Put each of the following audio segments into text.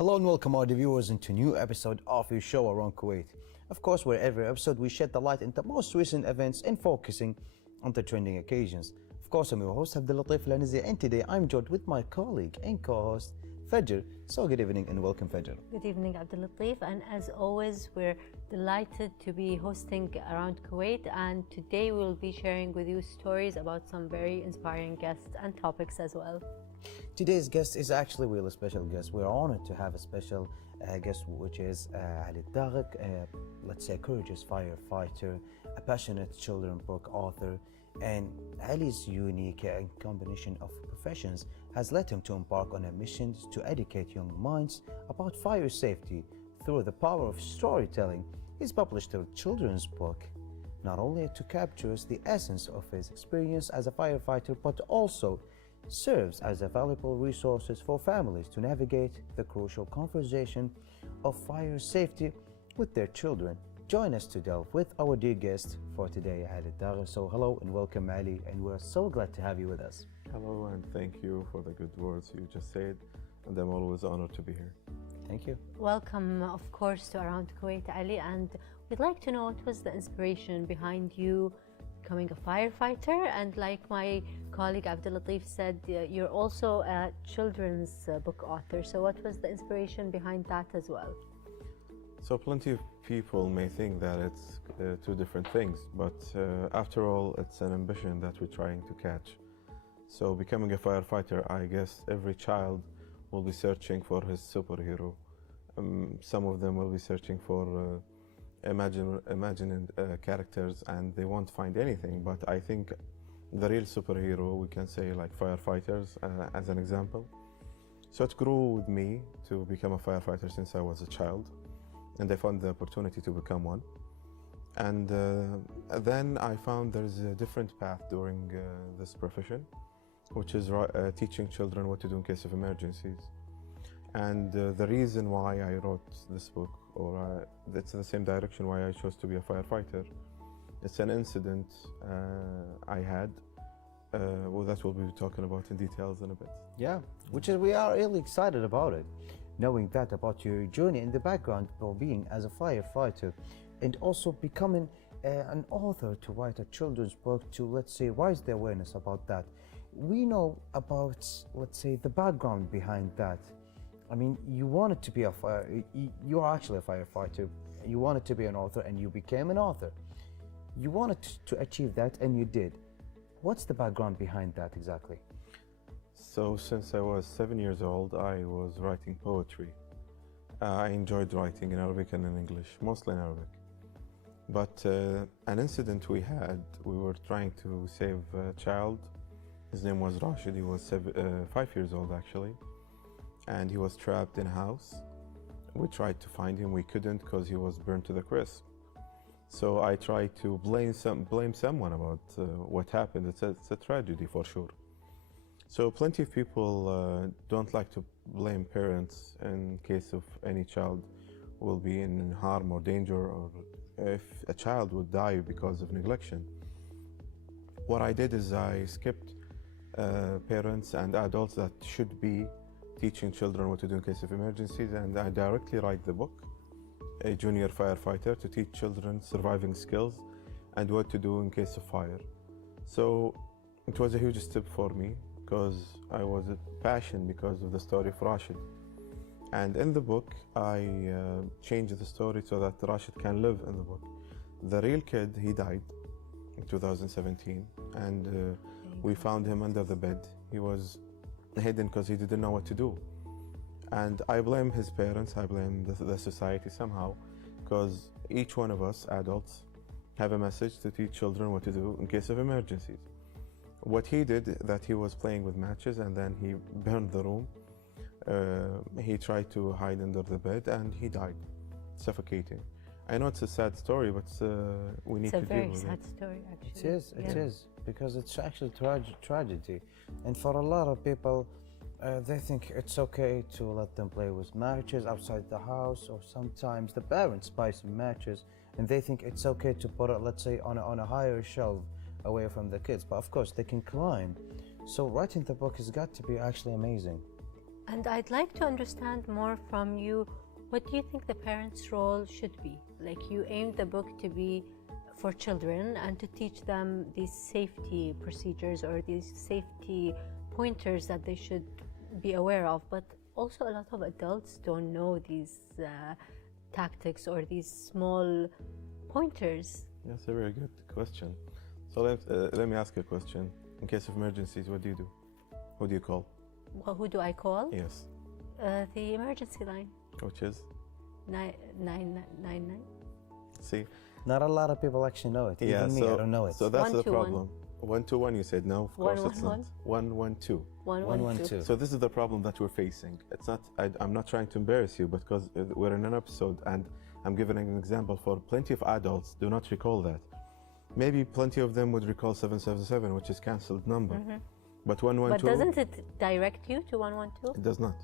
Hello and welcome our viewers into a new episode of your show around Kuwait. Of course, where every episode we shed the light into the most recent events and focusing on the trending occasions. Of course, I'm your host Abdulatif Lanizi, and today I'm joined with my colleague and co-host Fajr. So good evening and welcome, Fajr. Good evening, Abdulatif, and as always we're delighted to be hosting around Kuwait, and today we'll be sharing with you stories about some very inspiring guests and topics as well. Today's guest is actually a really special guest. We're honored to have a special guest, which is Aldagher, let's say a courageous firefighter, a passionate children's book author, and Ali's unique combination of professions has led him to embark on a mission to educate young minds about fire safety through the power of storytelling. He's published a children's book not only to capture the essence of his experience as a firefighter, but also serves as a valuable resource for families to navigate the crucial conversation of fire safety with their children. Join us to delve with our dear guest for today, Aldagher. So hello and welcome, Ali, and we're so glad to have you with us. Hello, and thank you for the good words you just said, and I'm always honored to be here. Thank you. Welcome, of course, to Around Kuwait, Ali, and we'd like to know what was the inspiration behind you becoming a firefighter, and like my colleague Abdulatif said, you're also a children's book author. So what was the inspiration behind that as well? So plenty of people may think that it's two different things, but after all, it's an ambition that we're trying to catch. So becoming a firefighter, I guess every child will be searching for his superhero. Some of them will be searching for imagined characters, and they won't find anything. But I think the real superhero, we can say, like firefighters as an example. So it grew with me to become a firefighter since I was a child, and I found the opportunity to become one. And then I found there's a different path during this profession, which is teaching children what to do in case of emergencies. And the reason why I wrote this book, or it's the same direction why I chose to be a firefighter, it's an incident I had that we'll be talking about in details in a bit. Yeah, which is, we are really excited about it, knowing that about your journey in the background for being as a firefighter, and also becoming an author to write a children's book to, let's say, raise the awareness about that. We know about, let's say, the background behind that. I mean, you wanted to be you are actually a firefighter, you wanted to be an author, and you became an author. You wanted to achieve that, and you did. What's the background behind that exactly? So since I was 7 years old, I was writing poetry. I enjoyed writing in Arabic and in English, mostly in Arabic. But an incident we had, we were trying to save a child. His name was Rashid. He was 5 years old actually, and he was trapped in a house. We tried to find him, we couldn't because he was burned to the crisp. So I tried to blame someone about what happened. It's a tragedy for sure. So plenty of people don't like to blame parents in case of any child will be in harm or danger, or if a child would die because of neglection. What I did is I skipped parents and adults that should be teaching children what to do in case of emergencies, and I directly write the book, A Junior Firefighter, to teach children surviving skills and what to do in case of fire. So it was a huge step for me because I was a passion because of the story of Rashid. And in the book, I changed the story so that Rashid can live in the book. The real kid, he died in 2017, and we found him under the bed. He was hidden because he didn't know what to do. And I blame his parents, I blame the society somehow, because each one of us adults have a message to teach children what to do in case of emergencies. What he did, that he was playing with matches and then he burned the room. He tried to hide under the bed and he died, suffocating. I know it's a sad story, but we need to deal with it. It's a very sad story, actually. It is, because it's actually tragedy. And for a lot of people, they think it's okay to let them play with matches outside the house, or sometimes the parents buy some matches and they think it's okay to put it, let's say, on a higher shelf away from the kids. But of course, they can climb. So writing the book has got to be actually amazing. And I'd like to understand more from you, what do you think the parents' role should be? Like, you aimed the book to be for children and to teach them these safety procedures or these safety pointers that they should be aware of, but also a lot of adults don't know these tactics or these small pointers. That's a very good question. So let me ask you a question. In case of emergencies, what do you do? Who do you call? Well, who do I call? Yes. The emergency line. Which is? 999. See? Not a lot of people actually know it. Yeah, Even me, I don't know it. So that's the 121. problem. 121, you said no, of course it's not. 112. 112. So this is the problem that we're facing. It's not. I'm not trying to embarrass you, because we're in an episode and I'm giving an example for plenty of adults do not recall that. Maybe plenty of them would recall 777, which is cancelled number. But 112. But doesn't it direct you to 112? It does not.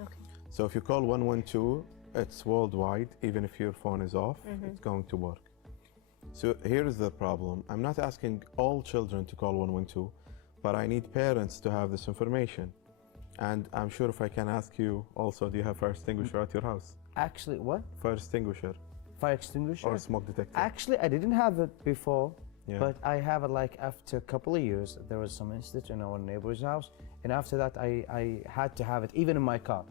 Okay. So if you call 112, it's worldwide. Even if your phone is off, it's going to work. So here's the problem. I'm not asking all children to call 112, but I need parents to have this information. And I'm sure if I can ask you also, do you have fire extinguisher at your house? Actually, what? Fire extinguisher Fire extinguisher? or smoke detector? Actually, I didn't have it before, Yeah. but I have it like after a couple of years. There was some incident in our neighbor's house, and after that, I had to have it even in my car.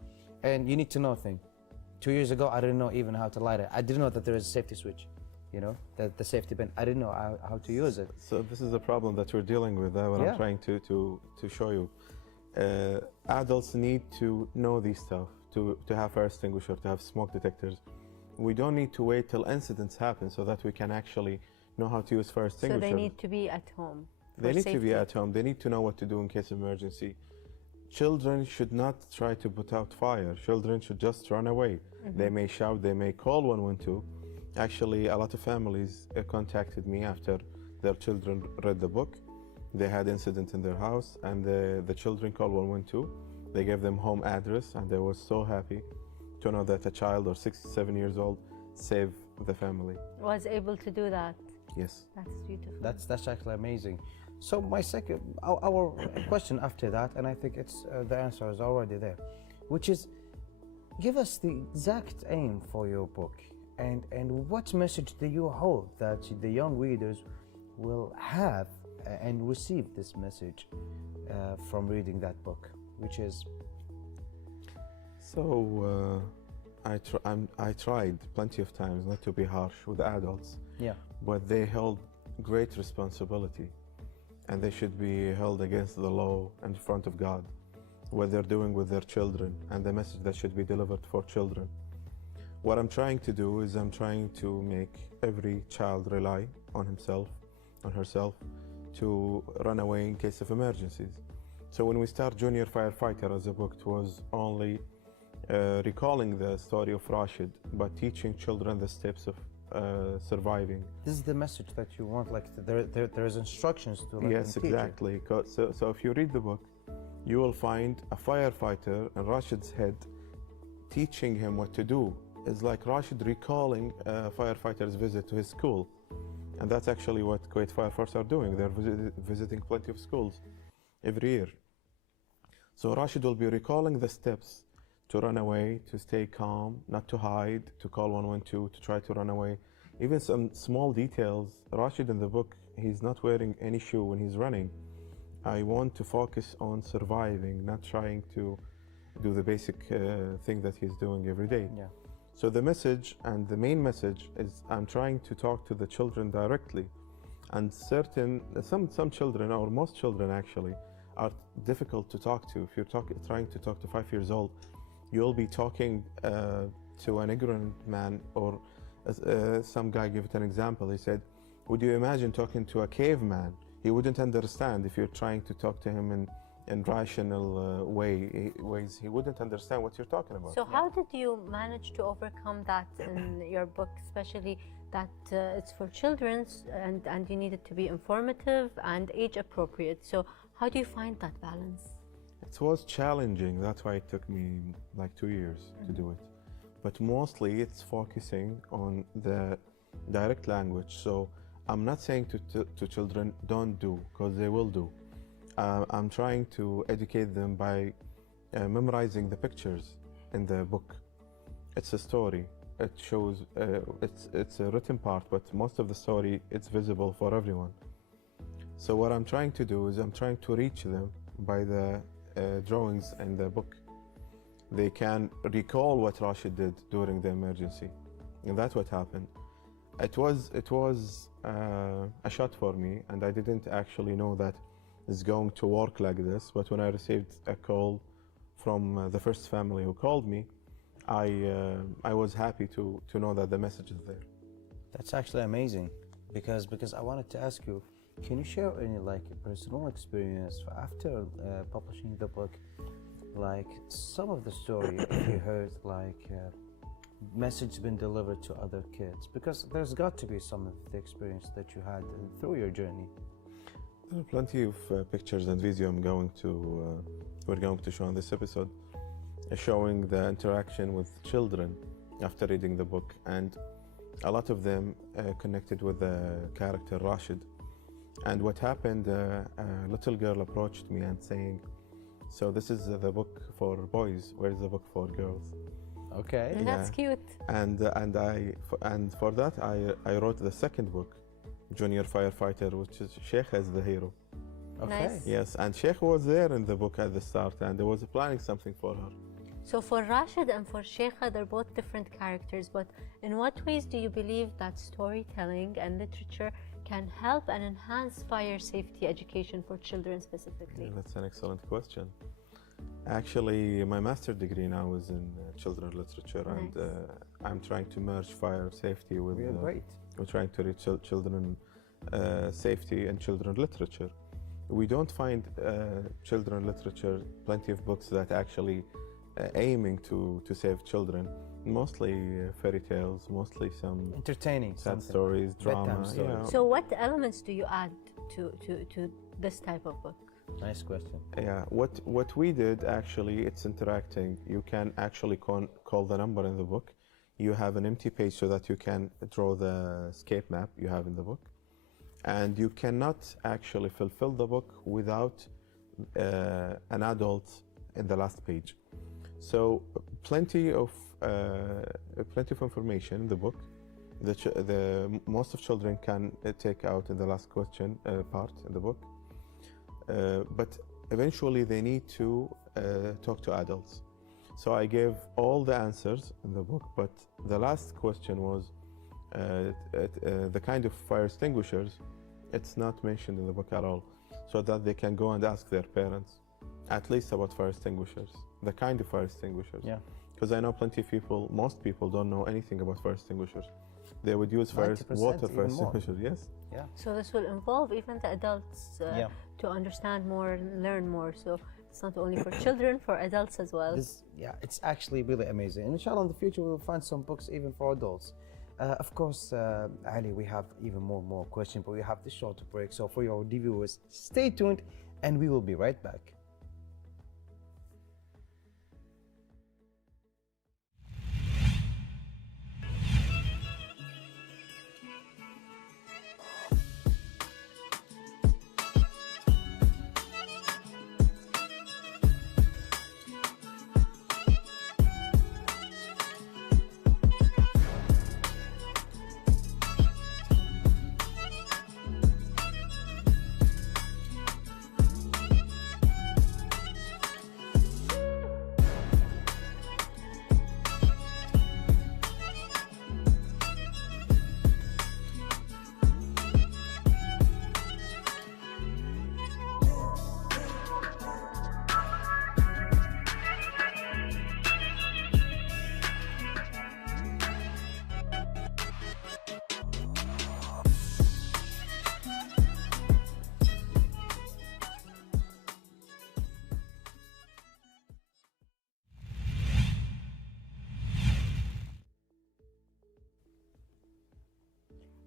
And you need to know a thing. 2 years ago, I didn't know even how to light it. I didn't know that there is a safety switch, you know, the safety pin. I didn't know how to use it. So this is the problem that we're dealing with. What Yeah. I'm trying to show you. Adults need to know these stuff, to have fire extinguisher, to have smoke detectors. We don't need to wait till incidents happen so that we can actually know how to use fire So extinguisher. they need to be at home. They for need to be safety. at home. They need to know what to do in case of emergency. Children should not try to put out fire. Children should just run away. They may shout, they may call 112. Actually, a lot of families contacted me after their children read the book. They had incident in their house, and the children called 112. They gave them home address, and they were so happy to know that a child or 6, 7 years old saved the family. Was able to do that. Yes. That's beautiful. That's actually amazing. So my second, our question after that, and I think it's the answer is already there, which is, give us the exact aim for your book, and what message do you hope that the young readers will have and receive this message from reading that book, which is. So I tried plenty of times not to be harsh with adults. Yeah. But they held great responsibility, and they should be held against the law in front of God, what they're doing with their children, and the message that should be delivered for children. What I'm trying to do is I'm trying to make every child rely on himself, on herself, to run away in case of emergencies. So when we start Junior Firefighter as a book, it was only recalling the story of Rashid, but teaching children the steps of surviving. This is the message that you want, like there's instructions to let Yes, them teach exactly. So if you read the book, you will find a firefighter in Rashid's head teaching him what to do. It's like Rashid recalling a firefighter's visit to his school. And that's actually what Kuwait Fire Force are doing. They're visiting plenty of schools every year. So Rashid will be recalling the steps to run away, to stay calm, not to hide, to call 112, to try to run away. Even some small details. Rashid in the book, he's not wearing any shoe when he's running. I want to focus on surviving, not trying to do the basic thing that he's doing every day. Yeah. So the message, and the main message, is I'm trying to talk to the children directly. And some children, or most children actually, are difficult to talk to. If you're trying to talk to 5 years old, you'll be talking to an ignorant man, or some guy gave it an example. He said, would you imagine talking to a caveman? He wouldn't understand if you're trying to talk to him in rational ways. He wouldn't understand what you're talking about. So how did you manage to overcome that in your book, especially that it's for children and you need it to be informative and age appropriate? So how do you find that balance? It was challenging. That's why it took me like 2 years to do it. But mostly it's focusing on the direct language. So I'm not saying to children, don't do, because they will do. I'm trying to educate them by memorizing the pictures in the book. It's a story. It shows, it's a written part, but most of the story, it's visible for everyone. So what I'm trying to do is I'm trying to reach them by the drawings in the book. They can recall what Rashid did during the emergency. And that's what happened. It was a shot for me, and I didn't actually know that it's going to work like this. But when I received a call from the first family who called me, I was happy to know that the message is there. That's actually amazing, because I wanted to ask you, can you share any like personal experience after publishing the book, like some of the story if you heard like message been delivered to other kids, because there's got to be some of the experience that you had through your journey. There are plenty of pictures and video we're going to show in this episode, showing the interaction with children after reading the book, and a lot of them connected with the character Rashid. And what happened, a little girl approached me and saying, so this is the book for boys, where's the book for girls? Okay. That's cute. And for that I wrote the second book, Junior Firefighter, which is Sheikh as the hero. Okay. Nice. Yes, and Sheikh was there in the book at the start, and I was planning something for her. So for Rashid and for Sheikha, they're both different characters, but in what ways do you believe that storytelling and literature can help and enhance fire safety education for children specifically? Yeah, that's an excellent question. Actually, my master's degree now is in children's literature, Nice. and I'm trying to merge fire safety with. Really great. We're trying to reach children safety and children's literature. We don't find children's literature plenty of books that actually aiming to save children. Mostly fairy tales, mostly some Entertaining. sad something. stories, drama. Bedtime stories. Yeah. So what elements do you add to this type of book? Nice question. Yeah, what we did actually, it's interacting. You can actually call the number in the book. You have an empty page so that you can draw the escape map you have in the book. And you cannot actually fulfill the book without an adult in the last page. So plenty of information in the book. Most of children can take out in the last question part in the book. But eventually they need to talk to adults. So I gave all the answers in the book, but the last question was the kind of fire extinguishers. It's not mentioned in the book at all, so that they can go and ask their parents, at least about fire extinguishers, the kind of fire extinguishers. Yeah. Because I know plenty of people, most people don't know anything about fire extinguishers. They would use 90% water fire even more. extinguishers, yes. Yeah. So this will involve even the adults to understand more and learn more. So it's not only for children, for adults as well. It's actually really amazing. And inshallah, in the future, we will find some books even for adults. Of course, Ali, we have even more questions, but we have this short break. So for your viewers, stay tuned, and we will be right back.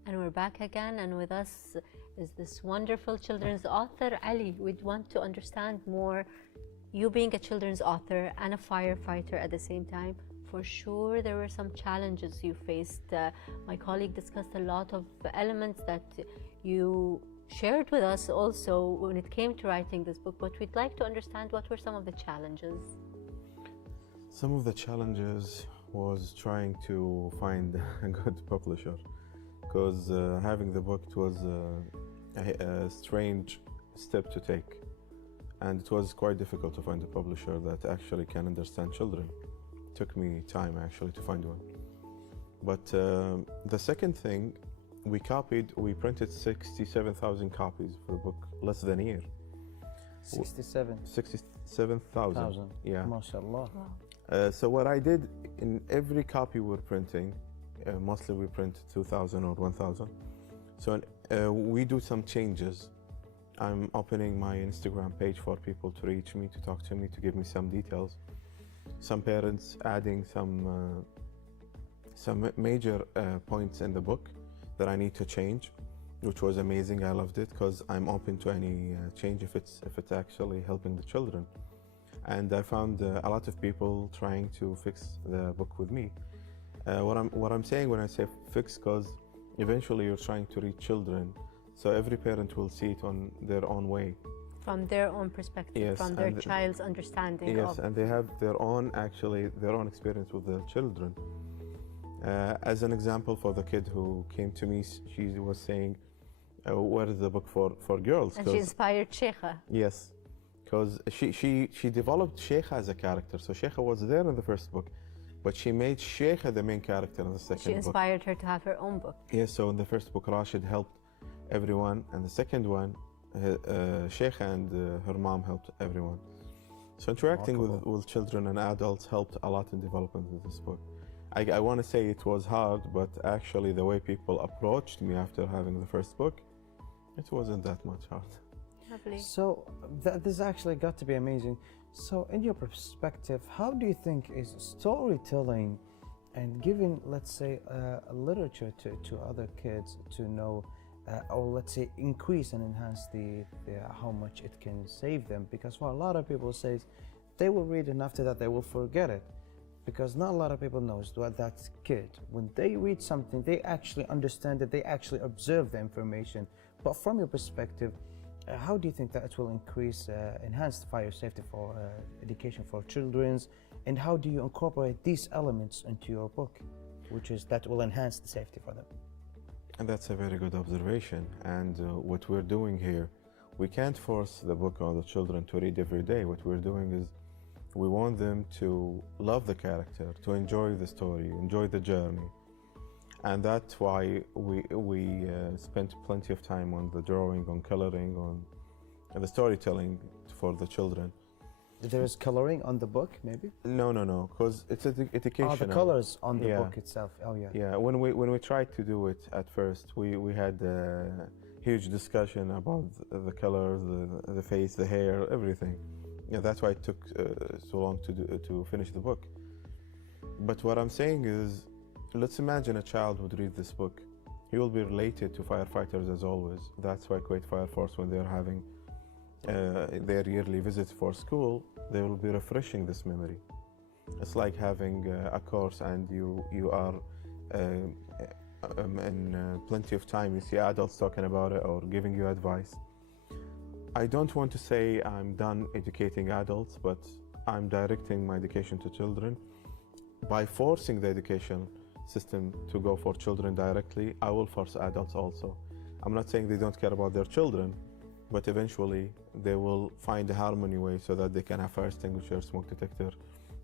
And we're back again, and with us is this wonderful children's author, Ali. We'd want to understand more, you being a children's author and a firefighter at the same time. For sure, there were some challenges you faced. My colleague discussed a lot of elements that you shared with us also when it came to writing this book, but we'd like to understand what were some of the challenges. Some of the challenges was trying to find a good publisher, because having the book, it was a strange step to take, and it was quite difficult to find a publisher that actually can understand children. It took me time actually to find one. But the second thing, we printed 67,000 copies for the book, less than a year. 67,000. Yeah. MashaAllah. Wow. So what I did, in every copy we're printing, mostly we print 2,000 or 1,000. So we do some changes. I'm opening my Instagram page for people to reach me, to talk to me, to give me some details. Some parents adding some major points in the book that I need to change, which was amazing. I loved it, because I'm open to any change if it's actually helping the children. And I found a lot of people trying to fix the book with me. What I'm saying when I say fix, because eventually you're trying to reach children, so every parent will see it on their own way. From their own perspective, Yes, from their child's understanding Yes, of. and they have their own experience with their children. As an example, for the kid who came to me, she was saying, "Where is the book for girls?" And she inspired Sheikha. Yes, because she developed Sheikha as a character. So Sheikha was there in the first book, but she made Sheikha the main character in the second book. She inspired her to have her own book. Yes, so in the first book, Rashid helped everyone, and the second one, Sheikha and her mom helped everyone. So interacting with children and adults helped a lot in development of this book. I want to say it was hard, but actually the way people approached me after having the first book, it wasn't that much hard. Lovely. So this actually got to be amazing. So in your perspective, how do you think is storytelling and giving, let's say, literature to other kids to know, or let's say increase and enhance the how much it can save them? Because what a lot of people say is they will read and after that they will forget it. Because not a lot of people knows what that kid, when they read something, they actually understand it, they actually observe the information. But from your perspective, how do you think that it will enhance fire safety for education for children, and how do you incorporate these elements into your book, that will enhance the safety for them? And that's a very good observation. And what we're doing here, we can't force the book on the children to read every day. What we're doing is we want them to love the character, to enjoy the story, enjoy the journey. And that's why we spent plenty of time on the drawing, on coloring, on the storytelling for the children. There is coloring on the book, maybe? No, because it's educational. Oh, the colors on the Yeah. book itself. Oh, yeah. Yeah, when we tried to do it at first, we had a huge discussion about the colors, the face, the hair, everything. Yeah, that's why it took so long to finish the book. But what I'm saying is, let's imagine a child would read this book. He will be related to firefighters as always. That's why Kuwait Fire Force, when they're having their yearly visit for school, they will be refreshing this memory. It's like having a course and you are in plenty of time, you see adults talking about it or giving you advice. I don't want to say I'm done educating adults, but I'm directing my education to children. By forcing the education system to go for children directly, I will force adults also. I'm not saying they don't care about their children, but eventually they will find a harmony way so that they can have fire extinguisher, smoke detector,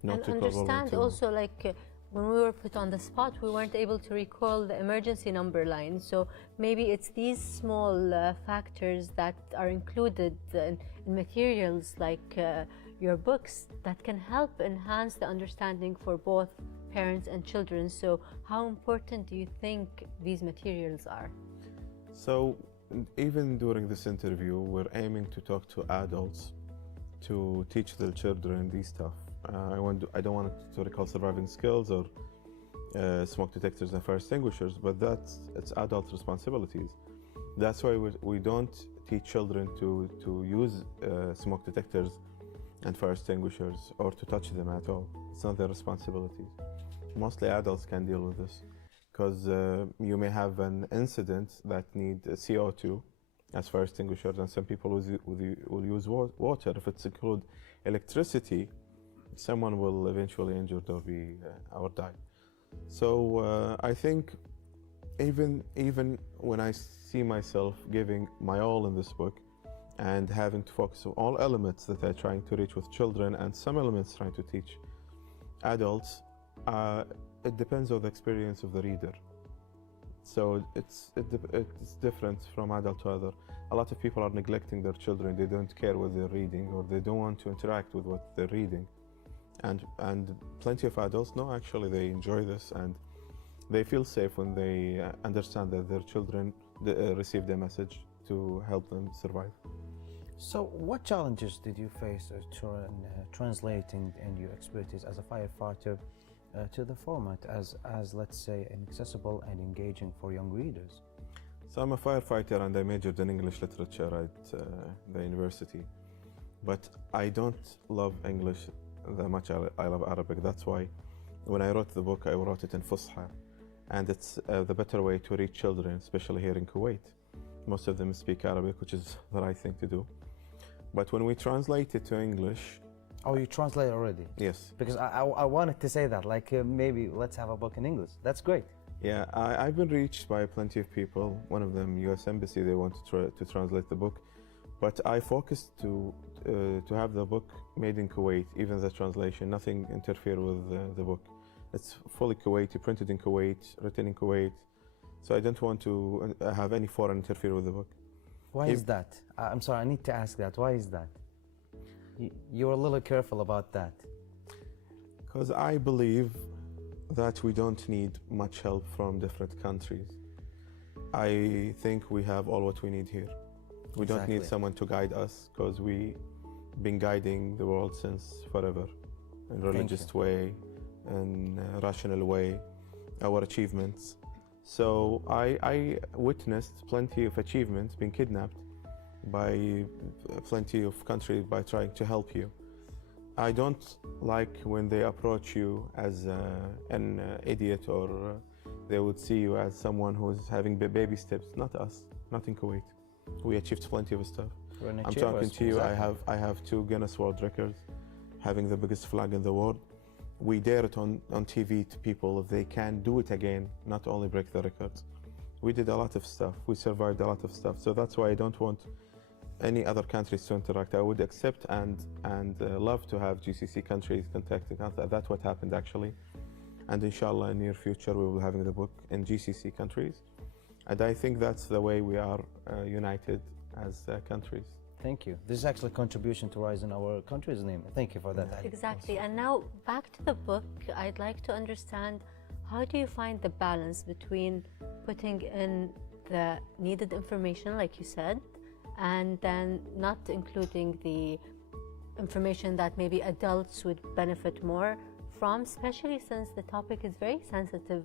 not And to understand also, like, when we were put on the spot, we weren't able to recall the emergency number line. So maybe it's these small factors that are included in materials like your books that can help enhance the understanding for both parents and children. So how important do you think these materials are? So even during this interview, we're aiming to talk to adults to teach the children these stuff. I don't want to recall surviving skills or smoke detectors and fire extinguishers, but it's adult responsibilities. That's why we don't teach children to use smoke detectors and fire extinguishers or to touch them at all. It's not their responsibilities. Mostly adults can deal with this, because you may have an incident that need CO2 as fire extinguishers, and some people will use water. If it's include electricity, someone will eventually injured or be or die. So I think even when I see myself giving my all in this book and having to focus on all elements that I'm trying to reach with children and some elements trying to teach adults, it depends on the experience of the reader. So it's different from adult to other. A lot of people are neglecting their children. They don't care what they're reading, or they don't want to interact with what they're reading. And plenty of adults, no, actually they enjoy this and they feel safe when they understand that their children receive the message to help them survive. So, what challenges did you face translating in your expertise as a firefighter to the format as let's say accessible and engaging for young readers? So I'm a firefighter and I majored in English literature at the university, but I don't love English that much. I love Arabic. That's why when I wrote the book, I wrote it in Fusha, and it's the better way to reach children, especially here in Kuwait. Most of them speak Arabic, which is the right thing to do. But when we translate it to English... Oh, you translate already? Yes. Because I wanted to say that, like maybe let's have a book in English. That's great. Yeah, I've been reached by plenty of people. One of them, U.S. Embassy, they want to translate the book. But I focused to have the book made in Kuwait, even the translation, nothing interfere with the book. It's fully Kuwaiti, printed in Kuwait, written in Kuwait. So I don't want to have any foreign interfere with the book. Why is that? I'm sorry, I need to ask that. Why is that? You're a little careful about that. Because I believe that we don't need much help from different countries. I think we have all what we need here. We don't need someone to guide us, because we've been guiding the world since forever, in a religious way, in a rational way, our achievements. So I witnessed plenty of achievements being kidnapped by plenty of countries by trying to help you. I don't like when they approach you as an idiot, or they would see you as someone who's having baby steps. Not us, not in Kuwait. We achieved plenty of stuff. I'm talking to you, I have 2 Guinness World Records, having the biggest flag in the world. We dare it on TV to people if they can do it again, not only break the records. We did a lot of stuff. We survived a lot of stuff. So that's why I don't want any other countries to interact. I would accept and love to have GCC countries contacting us. That's what happened actually. And inshallah, in near future, we will be having the book in GCC countries. And I think that's the way we are united as countries. Thank you. This is actually a contribution to raising our country's name. Thank you for that. Exactly. And now back to the book, I'd like to understand, how do you find the balance between putting in the needed information, like you said, and then not including the information that maybe adults would benefit more from, especially since the topic is very sensitive,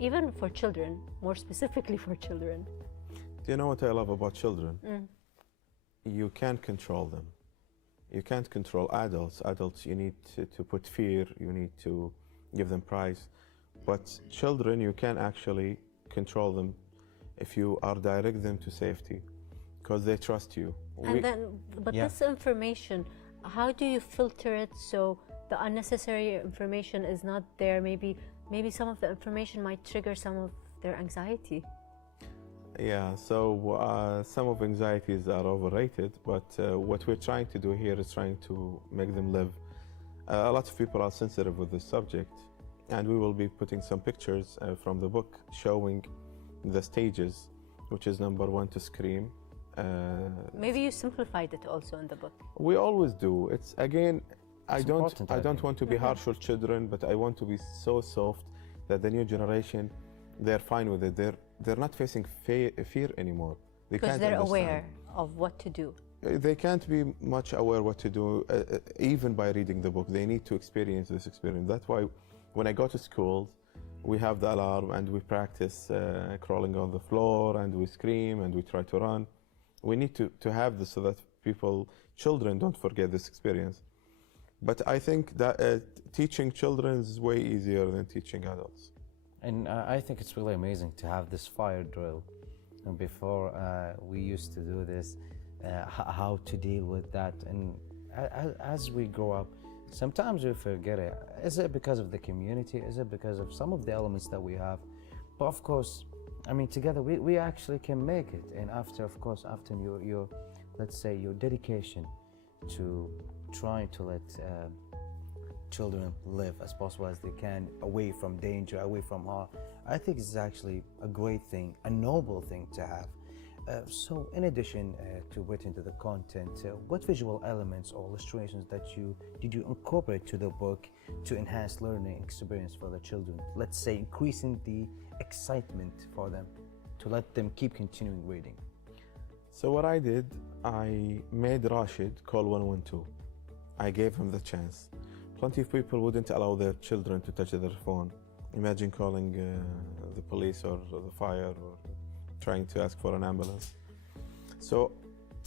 even for children, more specifically for children? Do you know what I love about children? You can't control them. You can't control adults. Adults, you need to put fear, you need to give them prize. But children, you can actually control them if you are direct them to safety, because they trust you. This information, how do you filter it so the unnecessary information is not there? Maybe some of the information might trigger some of their anxiety. Yeah, so some of anxieties are overrated, but what we're trying to do here is trying to make them live. A lot of people are sensitive with this subject, and we will be putting some pictures from the book showing the stages, which is number 1 to scream. Maybe you simplified it also in the book. We always do. It's again, I don't want to be harsh with children, but I want to be so soft that the new generation, they're fine with it. They're not facing fear anymore. Because they're aware of what to do. They can't be much aware what to do, even by reading the book. They need to experience this experience. That's why when I go to school, we have the alarm and we practice crawling on the floor, and we scream and we try to run. We need to have this so that children don't forget this experience. But I think that teaching children is way easier than teaching adults. And I think it's really amazing to have this fire drill. And before we used to do this, how to deal with that. And as we grow up, sometimes we forget it. Is it because of the community? Is it because of some of the elements that we have? But of course, I mean, together we actually can make it. And after, of course, after your let's say, your dedication to trying to let children live as possible as they can, away from danger, away from harm, I think it's actually a great thing, a noble thing to have. So in addition to written to the content, what visual elements or illustrations did you incorporate to the book to enhance learning experience for the children? Let's say increasing the excitement for them, to let them keep continuing reading. So what I did, I made Rashid call 112. I gave him the chance. Plenty of people wouldn't allow their children to touch their phone. Imagine calling the police or the fire or trying to ask for an ambulance. So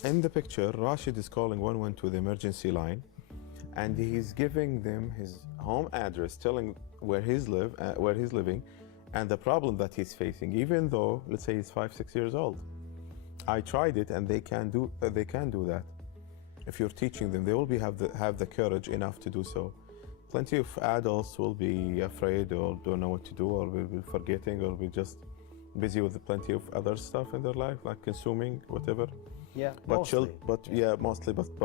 in the picture, Rashid is calling 112, the emergency line, and he's giving them his home address, telling where he's living, and the problem that he's facing, even though, let's say, he's 5-6 years old. I tried it, and they can do that. If you're teaching them, they will have the courage enough to do so. Plenty of adults will be afraid or don't know what to do, or will be forgetting, or be just busy with plenty of other stuff in their life, like consuming whatever. Yeah, but mostly.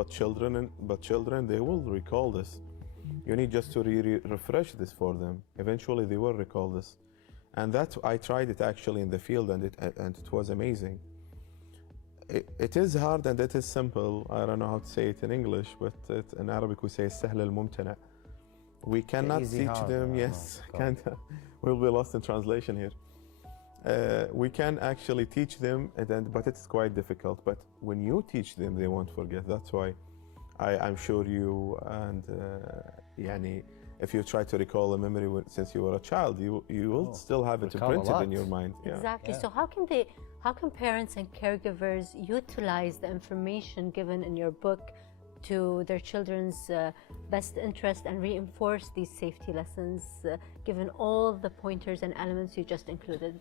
children, they will recall this. You need just to refresh this for them. Eventually, they will recall this, and that I tried it actually in the field, and it was amazing. It is hard and it is simple. I don't know how to say it in English, but in Arabic we say سهل الممتنع. We cannot teach them. Yes, we'll be lost in translation here. We can actually teach them, but it's quite difficult. But when you teach them, they won't forget. That's why I'm sure you and if you try to recall a memory since you were a child, you will still have it imprinted in your mind. Yeah. Exactly. Yeah. So how can parents and caregivers utilize the information given in your book to their children's best interest and reinforce these safety lessons, given all the pointers and elements you just included?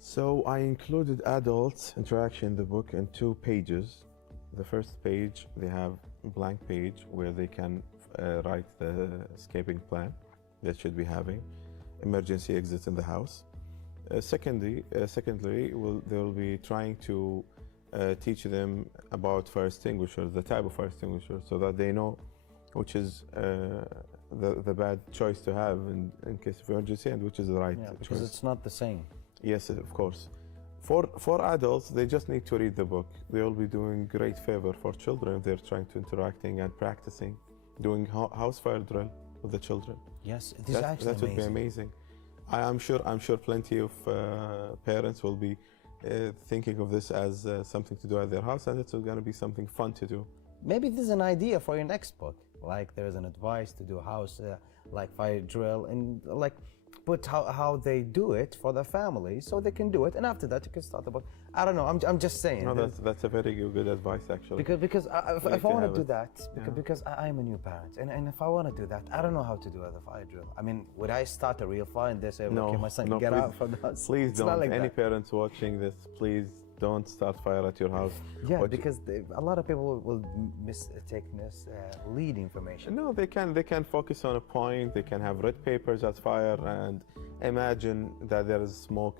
So I included adult interaction in the book in 2 pages. The first page, they have a blank page where they can write the escaping plan that should be having, emergency exit in the house. Secondly, they will be trying to teach them about fire extinguishers, the type of fire extinguisher, so that they know which is the bad choice to have in case of emergency and which is the right choice. Because it's not the same. Yes, of course. For adults, they just need to read the book. They will be doing great favor for children if they're trying to interacting and practicing, doing house fire drill with the children. Yes, it is actually that would be amazing. I'm sure plenty of parents will be thinking of this as something to do at their house, and it's going to be something fun to do. Maybe this is an idea for your next book. Like there's an advice to do a house like fire drill, and like put how they do it for their family, so they can do it, and after that you can start the book. I don't know. I'm just saying. No, that's a very good advice actually. Because if I want to do that, because I'm a new parent, and if I want to do that, I don't know how to do the fire drill. I mean, would I start a real fire and they say, okay, my son, get out from the house? Please don't. Like any parents watching this, please don't start fire at your house. Yeah, because a lot of people will mistake mislead information. No, they can focus on a point. They can have red papers as fire and imagine that there is smoke.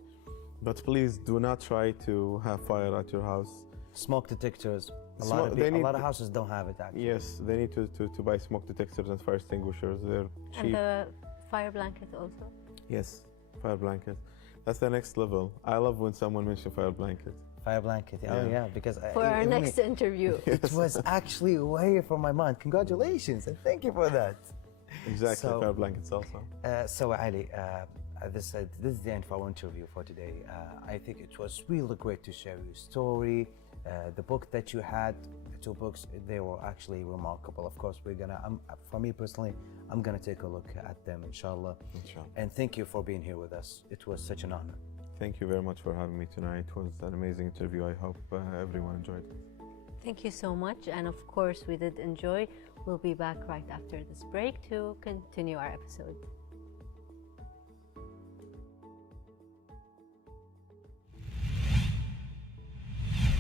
But please do not try to have fire at your house. Smoke detectors. A lot of houses don't have it actually. Yes, they need to buy smoke detectors and fire extinguishers. They're cheap. And the fire blanket also? Yes, fire blanket. That's the next level. I love when someone mentions fire blanket. Fire blanket, because for our next interview. It was actually way from my mind. Congratulations and thank you for that. Exactly, fire blankets also. So Ali, this is the end of our interview for today. I think it was really great to share your story. The book that you had, the 2 books, they were actually remarkable. Of course, for me personally, I'm gonna take a look at them, inshallah. And thank you for being here with us. It was such an honor. Thank you very much for having me tonight. It was an amazing interview. I hope everyone enjoyed it. Thank you so much. And of course, we did enjoy. We'll be back right after this break to continue our episode.